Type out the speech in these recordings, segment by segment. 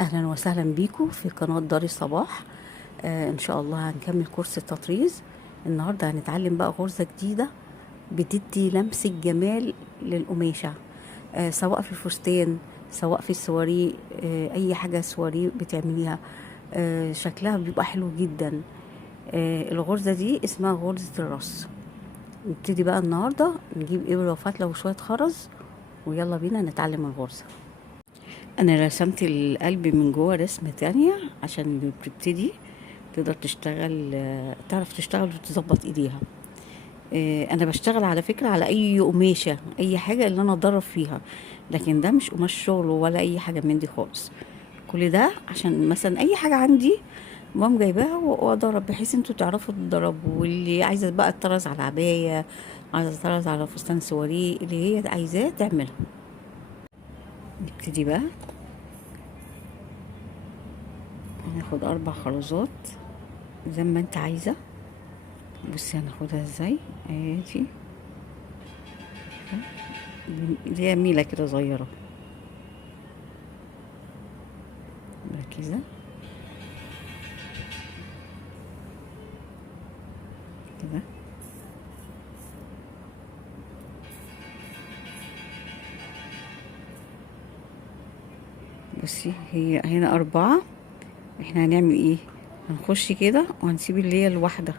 اهلا وسهلا بيكم في قناة دار الصباح. ان شاء الله هنكمل كورس التطريز. النهاردة هنتعلم بقى غرزة جديدة بتدي لمسة جمال للقماشة، سواء في الفستان سواء في السواري، اي حاجة سواري بتعمليها شكلها بيبقى حلو جدا. الغرزة دي اسمها غرزة الرص. نبتدي بقى النهاردة نجيب ابرة وفتلة وشوية خرز، ويلا بينا نتعلم الغرزة. انا رسمت القلب من جوه رسمة تانية عشان بتبتدي تقدر تشتغل، تعرف تشتغل وتظبط ايديها. انا بشتغل على فكرة على اي قماشة، اي حاجة اللي انا اتدرب فيها، لكن ده مش قماش شغل ولا اي حاجة من دي خالص. كل ده عشان مثلا اي حاجة عندي مام جايباها وادرب، بحيث انتوا تعرفوا تدربوا، واللي عايزة بقى تطرز على عباية، عايزة تطرز على فستان سواريه، اللي هي عايزاه تعملها. نبتدي بقى هناخد 4 خرزات زي ما انت عايزة. بصي هناخدها ازاي، ادي دي ميلة كده صغيرة، مركزة كده. بصي هي هنا 4، احنا هنعمل ايه؟ هنخش كده وهنسيب اللي هي الواحدة،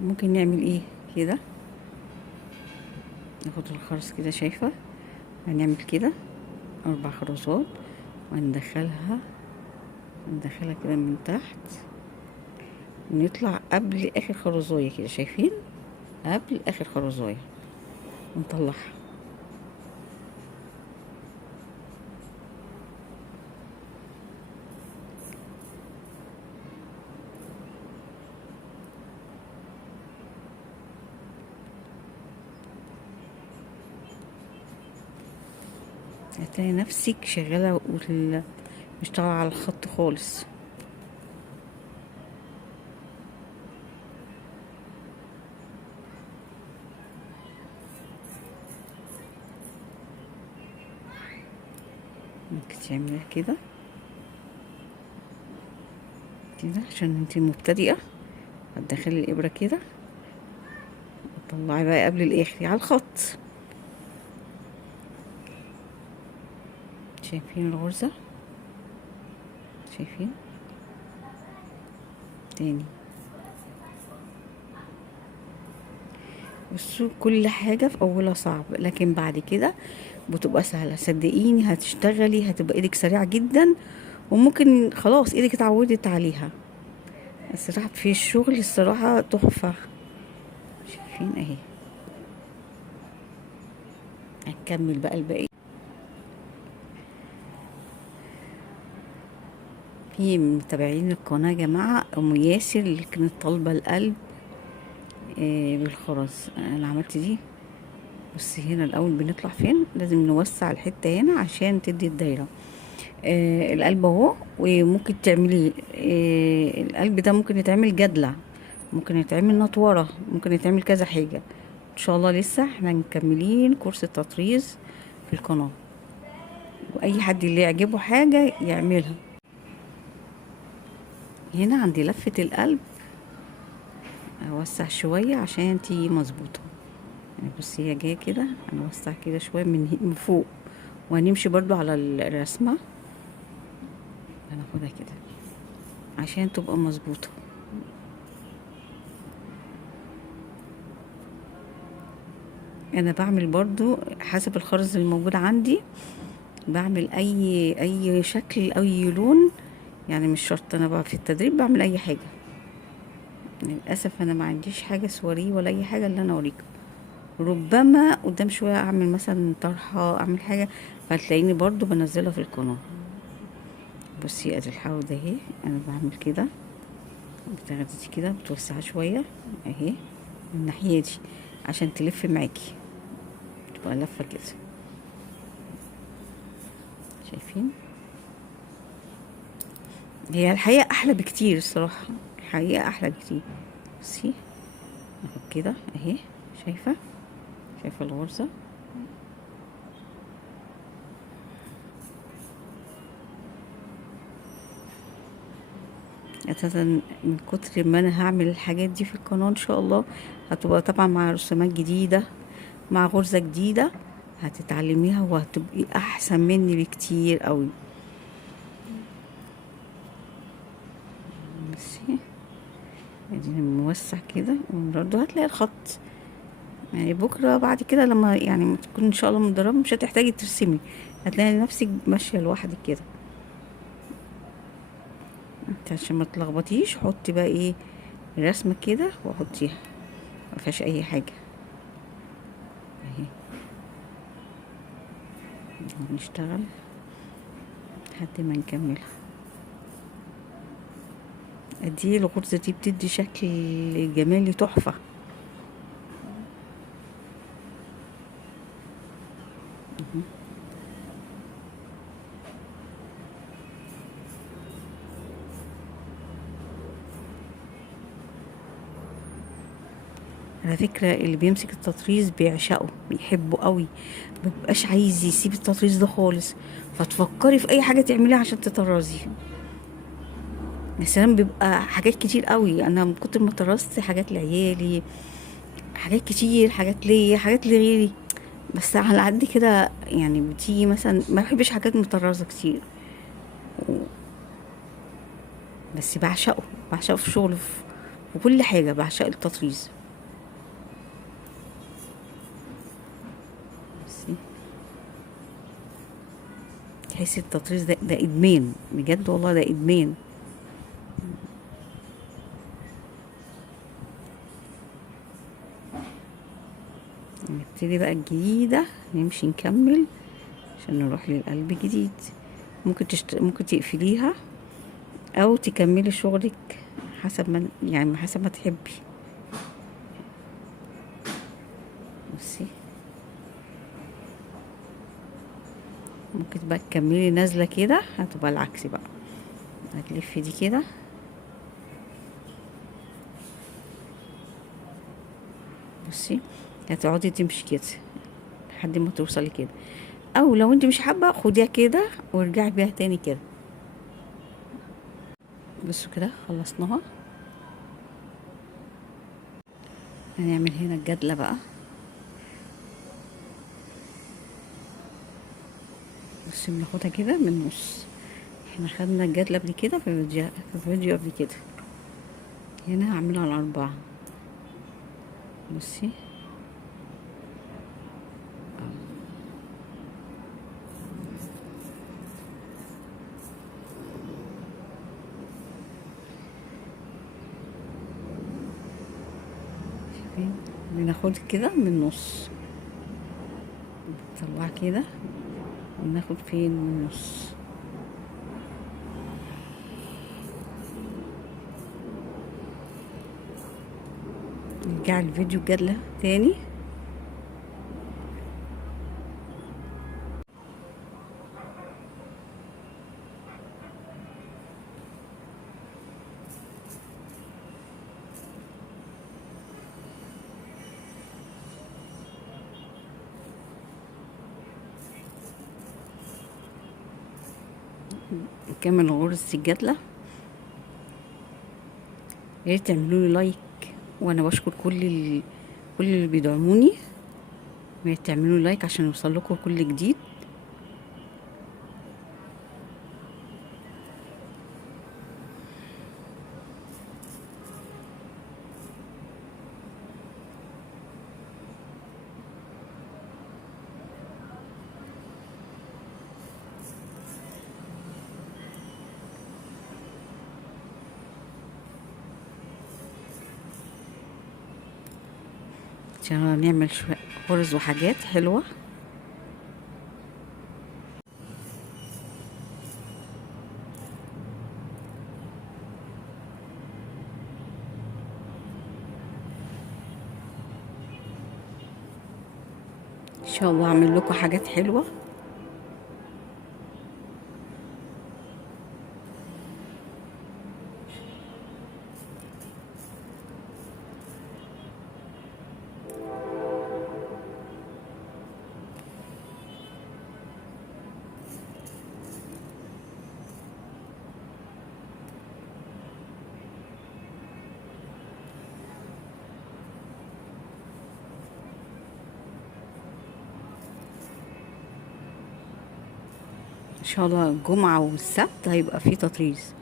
ممكن نعمل ايه كده، ناخد الخرز كده، شايفة؟ هنعمل كده 4 خرزات وهندخلها كده من تحت، ونطلع قبل اخر خرزاية كده، شايفين؟ قبل اخر خرزاية ونطلعها. هتلاقي نفسك شغالة مش طالعة على الخط خالص. ممكن تعمليها كده كده عشان انتي مبتدئة. هتدخلي الإبرة كده وتطلعي بقى قبل الآخر على الخط. شايفين الغرزة؟ شايفين؟ تاني. بصوا كل حاجة في أولها صعب، لكن بعد كده بتبقى سهلة، صدقيني هتشتغلي، هتبقى ايدك سريعة جدا، وممكن خلاص ايدك اتعودت عليها. الصراحة في الشغل الصراحة تحفة. شايفين اهي. هنكمل بقى الباقي. في متابعين القناة يا جماعة أم ياسر اللي كانت طالبة القلب بالخرز، أنا عملت دي. بصي هنا الأول بنطلع فين، لازم نوسع الحتة هنا عشان تدي الدايرة. القلب اهو، وممكن تعملي القلب ده ممكن يتعمل جدلة، ممكن يتعمل نطورة، ممكن يتعمل كذا حاجة. ان شاء الله لسه احنا مكملين كورس التطريز في القناة، واي حد اللي يعجبه حاجة يعملها. هنا عندي لفة القلب اوسع شوية عشان تيجي مظبوطة. يعني بصي هي جاية كده، انا اوسع كده شوية من فوق، وهنمشي برضو على الرسمة، هناخدها كده عشان تبقى مظبوطة. انا بعمل برضو حسب الخرز الموجود عندي، بعمل اي شكل اي لون، يعني مش شرط. انا بقى في التدريب بعمل اي حاجة، للاسف انا ما عنديش حاجة سواري ولا اي حاجة اللي انا اوريكم. ربما قدام شوية اعمل مثلا طرحة، اعمل حاجة، فتلاقيني برضو بنزلها في القناة. بصي ادي الحوض اهي، انا بعمل كده، بتاخدي كده بتوسعها شوية اهي، من الناحية دي عشان تلف معاكي، تبقى لفة كده. شايفين؟ هي الحقيقة احلى بكتير الصراحة، الحقيقة احلى بكتير. بصي ناخد كده اهي، شايفة؟ شايفة الغرزة؟ اساسا من كتر ما انا هعمل الحاجات دي في القناة ان شاء الله، هتبقى طبعا مع رسومات جديدة، مع غرزة جديدة هتتعلميها وهتبقي احسن مني بكتير قوي. بصي ادينا موسع كده، وبرضه هتلاقي الخط. يعني بكرة بعد كده لما يعني ما تكون ان شاء الله متدربة مش هتحتاجي ترسمي، هتلاقي نفسك ماشية لوحدك كده. انت عشان ما تلخبطيش حطي بقى ايه رسمة كده وحطيها، ما فيهاش اي حاجة اهي. نشتغل لحد ما نكملها. دي الغرزة دي بتدي شكل جمالي تحفة. على فكرة اللي بيمسك التطريز بيعشقه، بيحبه قوي، مبيبقاش عايز يسيب التطريز ده خالص، فتفكري في اي حاجة تعمليها عشان تطرزي. مثلا بيبقى حاجات كتير قوي، انا من كتر ما طرزت حاجات لعيالي، حاجات كتير، حاجات ليا، حاجات لغيري، بس على قد كده يعني بتيجي مثلا ما بحبش حاجات مطرزة كتير، بس بعشقه، بعشقه في شغله، في كل حاجة بعشق التطريز. بصي تحسي التطريز ده ادمان بجد والله، ده ادمان. نبتدي بقى الجديدة، نمشي نكمل عشان نروح للقلب الجديد. ممكن تقفليها او تكملي شغلك حسب ما يعني حسب ما تحبي. بصي ممكن بقى تكملي نازلة كده، هتبقى العكس بقى، هتلفي دي كده. بصي هتقعدي تمشي كده لحد ما توصلي كده، او لو انت مش حابة خديها كده وارجعي بيها تاني كده. بصوا كده خلصناها. هنعمل هنا الجدلة بقى. بصي بناخدها كده من النص، احنا خدنا الجدلة قبل كده في فيديو قبل كده. هنا هعملها على 4. بصي شايفين، بناخد كده من النص، نطلع كده وناخد فين من النص. نرجع الفيديو الجدلة تاني. نكمل غرزة الجدلة. يا ريت تعملوا لي لايك، وانا بشكر كل اللي بيدعموني. يا ريت تعملوا لي لايك عشان يوصل لكم كل جديد. عشان نعمل شوية غرز وحاجات حلوة. ان شاء الله اعمل لكم حاجات حلوة. ان شاء الله الجمعة والسبت هيبقى فيه تطريز،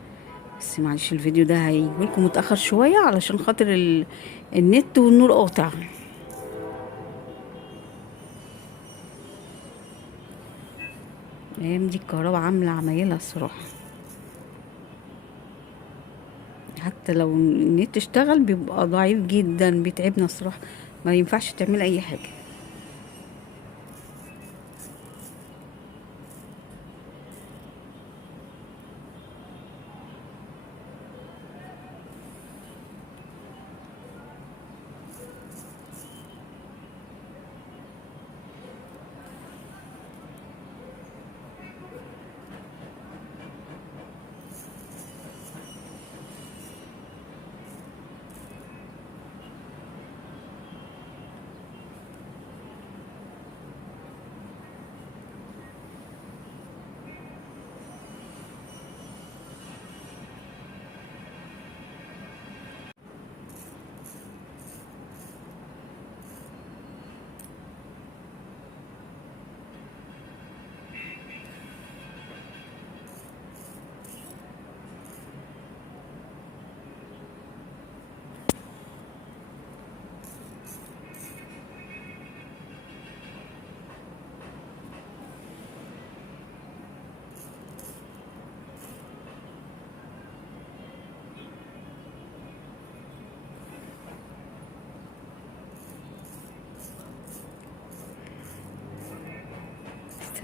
بس معلش الفيديو ده هيجيلكم متأخر شوية علشان خاطر النت والنور قاطع. الايام دي الكهرباء عاملة عمايلها الصراحة، حتى لو النت اشتغل بيبقى ضعيف جدا، بيتعبنا الصراحة، ما ينفعش تعمل اي حاجة.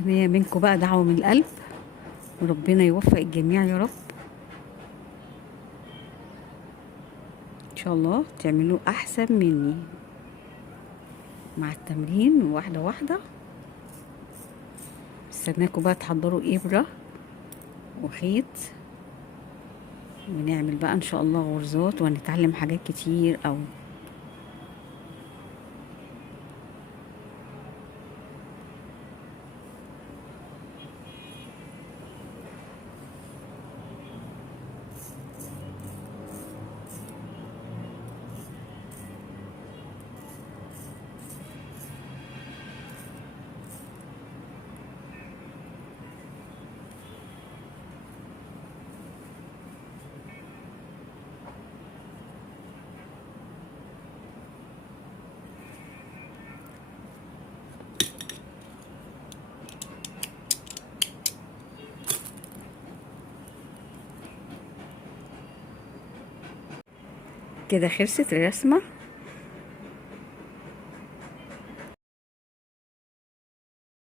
مستنية منكم بقى دعوة من القلب، وربنا يوفق الجميع يا رب. ان شاء الله تعملوا احسن مني مع التمرين واحدة واحدة. استناكم بقى تحضروا ابرة وخيط، ونعمل بقى ان شاء الله غرزات، وهنتعلم حاجات كتير اوي. كده خلصت الرسمة.